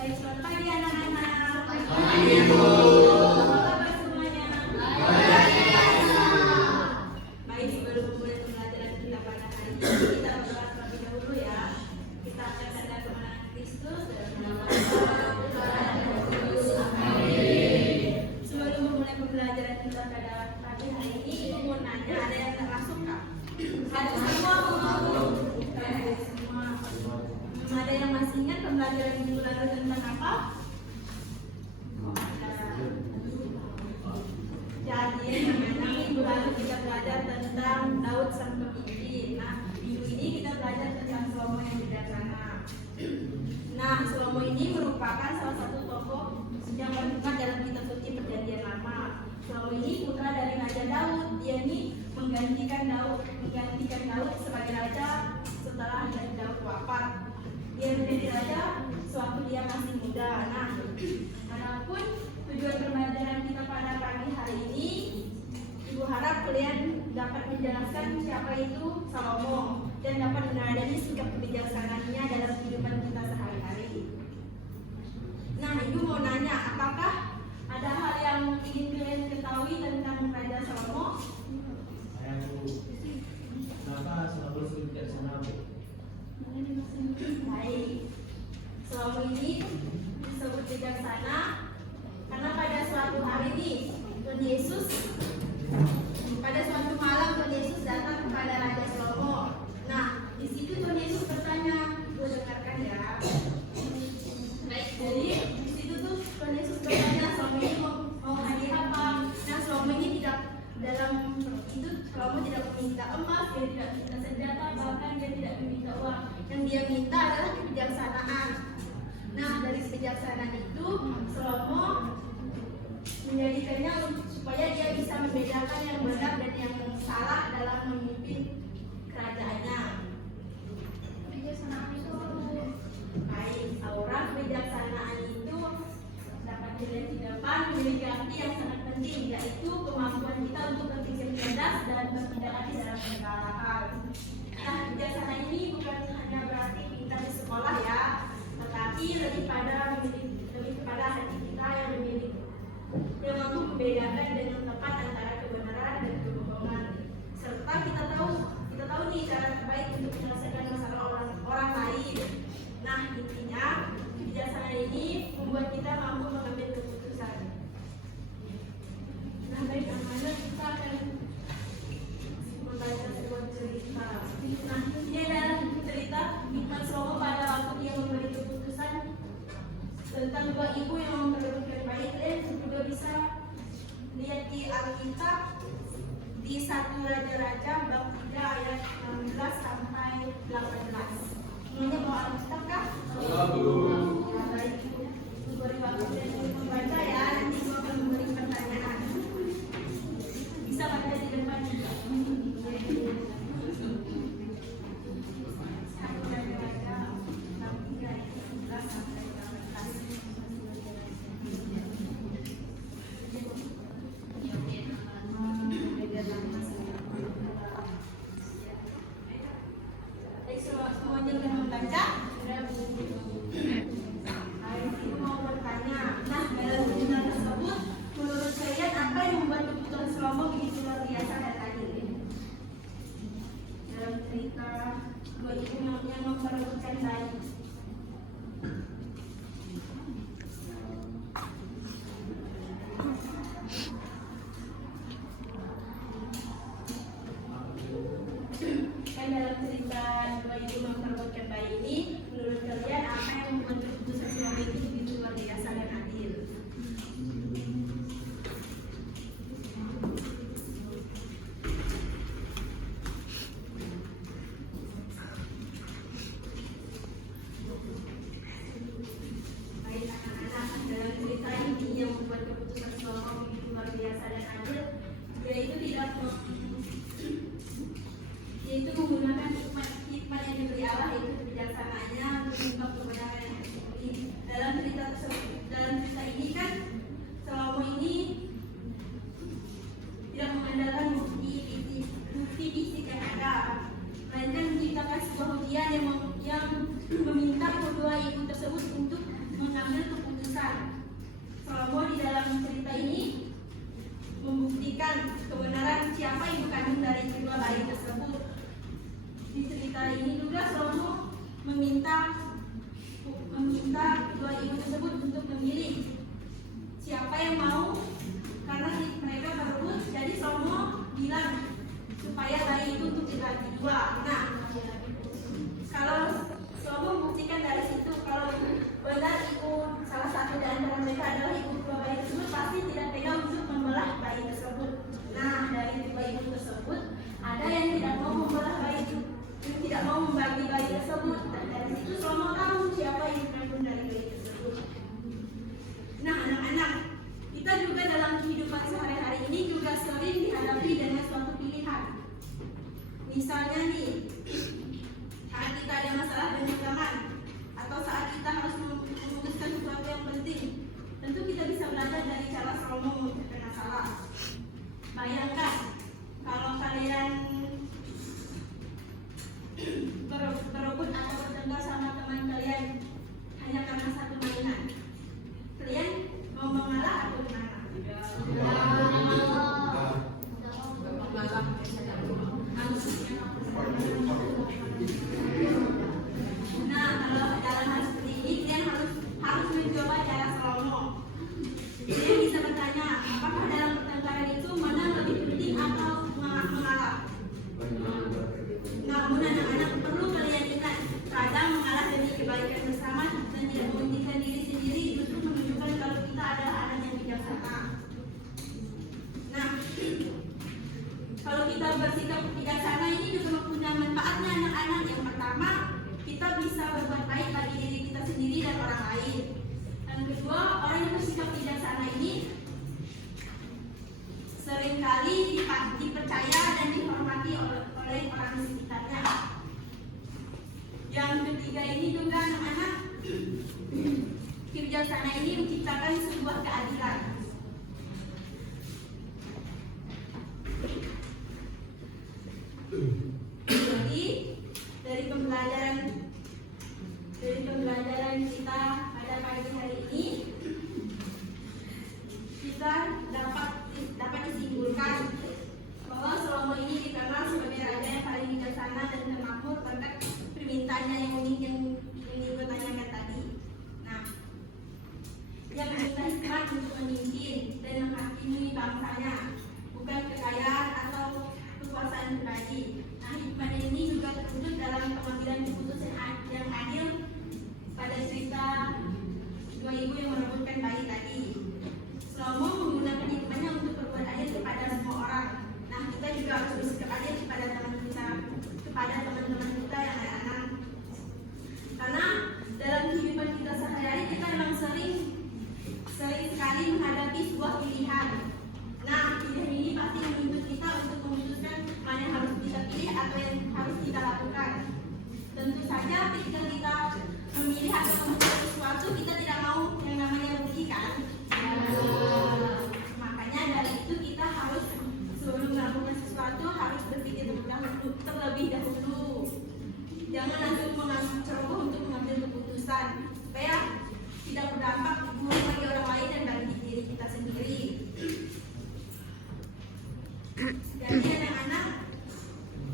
Baik, selamat pagi anak-anak. Pagi, Bu. Apa kabar semuanya? Baik, sebelum memulai pembelajaran kita pada hari ini, kita berdoa terlebih dahulu ya. Kita akan sadar kemenangan Kristus dalam nama Bapa, Putra, dan Roh Kudus. Amin. Sebelum memulai pembelajaran kita pada pagi hari ini, Ibu mau nanya, ada yang tak masuk kah? Ada semua, Bu. Ada semua. Ada yang masih ingat pembelajaran minggu lalu tentang apa? Jadi minggu lalu kita belajar tentang Daud sang pemimpin. Nah, minggu ini kita belajar tentang Salomo yang bijaksana. Nah, Salomo ini merupakan salah satu tokoh yang terkenal dalam kitab suci Perjanjian Lama. Salomo ini putra dari Raja Daud. Dia ini menggantikan Daud sebagai raja setelah Daud wafat. Dia menjadi raja sewaktu dia masih muda. Nah, adapun tujuan pembelajaran kita pada pagi hari ini, Ibu harap kalian dapat menjelaskan siapa itu Salomo dan dapat meneladani sikap kebijaksanaannya dalam kehidupan kita sehari-hari. Nah, Ibu mau nanya, apakah ada hal yang ingin kalian ketahui tentang Raja Salomo? Kenapa selalu bijaksana? Baik, Salomo ini disebut bijaksana karena pada suatu hari ini pada suatu malam Tuhan Yesus datang kepada Raja Salomo. Nah, di situ Tuhan Yesus bertanya, gue dengarkan ya. Baik, jadi di situ tuh Tuhan Yesus bertanya, Salomo ini mau hadiah apa? Nah, Salomo ini Salomo tidak meminta emas, dia tidak minta senjata, bahkan dia tidak meminta uang. Yang dia minta adalah kebijaksanaan. Nah, dari kebijaksanaan itu Salomo menjadikannya supaya dia bisa membedakan yang benar dan yang salah dalam memimpin kerajaannya. Kebijaksanaan itu baik, aura kebijaksanaan itu dapat dilihat di depan memiliki arti yang sangat penting, yaitu kemampuan kita untuk berpikir cerdas dan bertindak adil dalam segala hal. Nah, kebijaksanaan ini bukan hanya berarti kita di sekolah ya, tetapi lebih kepada hati kita yang mampu membedakan dengan tepat antara kebenaran dan kebohongan. Serta kita tahu nih cara terbaik untuk menyelesaikan masalah orang lain. Nah, intinya kebijaksanaan ini membuat kita mampu mengambil keputusan. Nah, baik, anak-anak, kita akan membaca sebuah cerita. Nah, ini adalah cerita hikmat Salomo pada waktu dia memberi keputusan tentang dua ibu yang memperlakukan baik. Dan juga bisa lihat di Alkitab di 1 Raja-Raja bab 3 ayat 16 sampai 18. Semuanya bawa Alkitab kah? Ya, Bu. Ya, baik, Bu. Beri waktu dan membaca ya, nanti Ibu akan memberi pertanyaan. Bisa baca di depan juga. 1 Raja-Raja bab 3 ayat 16 sampai 18. Semuanya sudah membaca? keputusan. Salomo di dalam cerita ini membuktikan kebenaran siapa ibu kandung dari kedua bayi tersebut. Di cerita ini juga Salomo meminta kedua ibu tersebut untuk memilih siapa yang mau, karena mereka berebut. Jadi Salomo bilang supaya bayi itu untuk dibagi dua. Nah, kalau Salomo membuktikan dari situ kalau benar ibu salah satu di antara mereka adalah ibu kedua bayi tersebut, pasti tidak tega untuk membelah bayi tersebut. Nah, dari kedua ibu tersebut ada yang tidak mau membelah bayi itu, yang tidak mau membagi bayi tersebut. Dan dari situ Salomo tahu siapa ibu kandung dari bayi tersebut. Nah, anak-anak, kita juga dalam kehidupan sehari-hari ini juga sering dihadapi dengan suatu pilihan. Misalnya nih, saat kita ada masalah dengan teman, atau saat kita harus memutuskan sesuatu yang penting, tentu kita bisa belajar dari cara Salomo memutuskan masalah. Bayangkan kalau kalian berebut atau bertengkar sama teman kalian hanya karena satu mainan, kalian mau mengalah atau gimana? Nah, kalau dalam hal seperti ini, kalian harus mencoba cara Salomo. Kalian bisa bertanya, apakah dalam pertengkaran itu mana lebih penting atau mengalah? Namun anak-anak, perlu kalian ingat, kadang mengalah demi kebaikan bersama dan tidak mementingkan diri sendiri justru menunjukkan kalau kita adalah anak yang bijaksana. Nah, kalau kita bersikap bijaksana ini juga mempunyai manfaatnya anak-anak. Yang pertama, kita bisa berbuat baik bagi diri kita sendiri dan orang lain. Yang kedua, orang yang bersikap bijaksana ini seringkali dipercaya dan dihormati oleh orang di sekitarnya. Yang ketiga ini juga anak-anak, kebijaksanaan ini menciptakan sebuah keadilan. Jadi dari pembelajaran kita pada pagi hari ini, kita dapat disimpulkan bahwa Salomo ini dikenal sebagai raja yang paling bijaksana dan termakmur berkat permintaannya yang unik yang gue tanyakan tadi. Nah, yang minta hikmat untuk memimpin dan menghakimi bangsanya, bukan kekayaan atau kekuasaan pribadi. Nah, hikmat ini juga terwujud dalam pengambilan keputusan yang adil pada cerita dua ibu yang merebutkan bayi tadi. Salomo menggunakan hikmatnya untuk berbuat adil kepada semua orang. Nah, kita juga harus bersikap adil kepada teman-teman kita yang anak-anak. Karena dalam kehidupan kita sehari-hari kita memang sering sekali menghadapi sebuah pilihan. Nah, pilihan ini pasti menuntut kita untuk memutuskan mana yang harus kita pilih atau yang harus kita lakukan. Tentu saja ketika kita memilih atau memutuskan sesuatu, kita tidak mau yang namanya rugi, kan? Makanya dari itu kita harus sebelum melakukan sesuatu harus berpikir terlebih dahulu. Jangan langsung mengambil ceroboh untuk mengambil keputusan supaya tidak berdampak bagi orang lain dan bagi diri kita sendiri. Jadi anak-anak,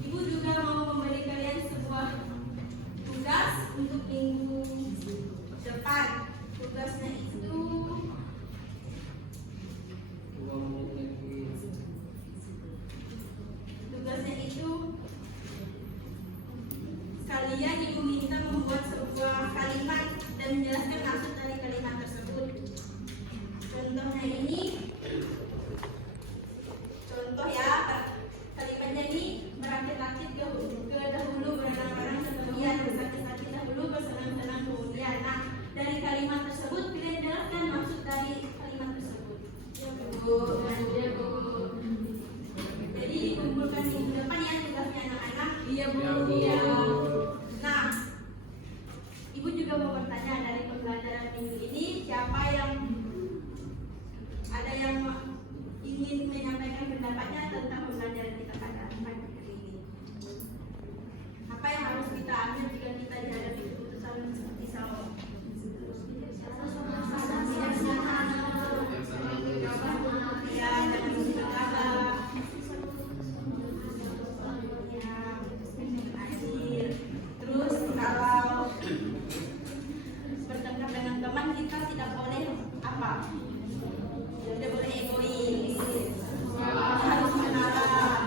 ibu juga mau memberi kalian sebuah tugas untuk minggu depan. Tugasnya itu kalian diminta membuat sebuah kalimat dan menjelaskan maksud dari kalimat tersebut. Contohnya ini, contoh ya, kalimatnya ini berakit-rakit ke dahulu, berenang-renang kemudian, bersakit-sakit dahulu, bersenang-senang kemudian. Nah, dari kalimat tersebut kalian jelaskan maksud dari kalimat tersebut. Ya Bu. Jadi dikumpulkan minggu depan ya tugasnya anak-anak. Iya Bu. Iya. Nah, ibu juga mau bertanya dari pembelajaran minggu ini, siapa yang ada yang ingin menyampaikan pendapatnya tentang pembelajaran kita pada pagi hari ini? Apa yang harus kita ambil jika kita dihadapi keputusan seperti Salomo? Tidak boleh egois. Harus menalar.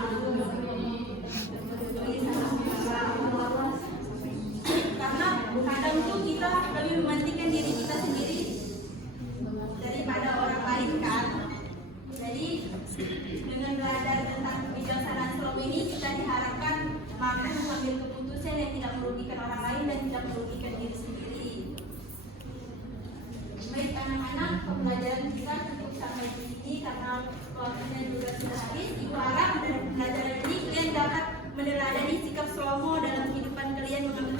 Karena kadang tuh kita lebih mementingkan diri kita sendiri daripada orang lain kan. Jadi dengan belajar tentang kebijaksanaan Slomo ini kita diharapkan mampu mengambil keputusan yang tidak merugikan orang lain dan tidak merugikan diri sendiri. Baik anak-anak, pembelajaran kita cukup sampai di sini karena waktunya juga sudah habis. Ibu harap dari pembelajaran ini kalian dapat meneladani sikap Slomo dalam kehidupan kalian mengambil